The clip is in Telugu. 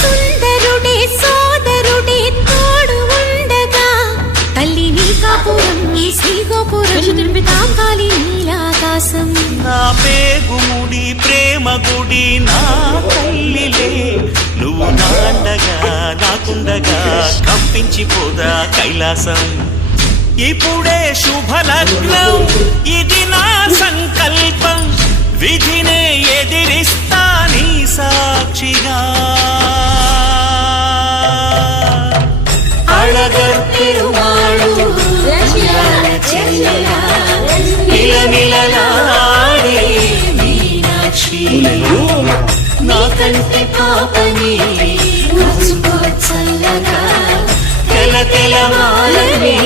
సుందరుడే సోదరుడే తోడు ఉండగా తల్లి నీ కాపురం నీ శ్రీగోపురం తాకాలి నీలాకాశం. నా పేగుముడి ప్రేమ గుడి నా తల్లిలే నువ్వు నాండగా నాకుండగా కంపించిపోదా కైలాసం. ఇప్పుడే శుభలగ్నం ఇది నా సంకల్పం విధినే ఎదిరిస్తా నీ సాక్షిగా. అళగర్ పెరుమాళు నిలనిలలాడే మీనాక్షి నా కంటి పాపని చల్లగా తెల తెలవాలని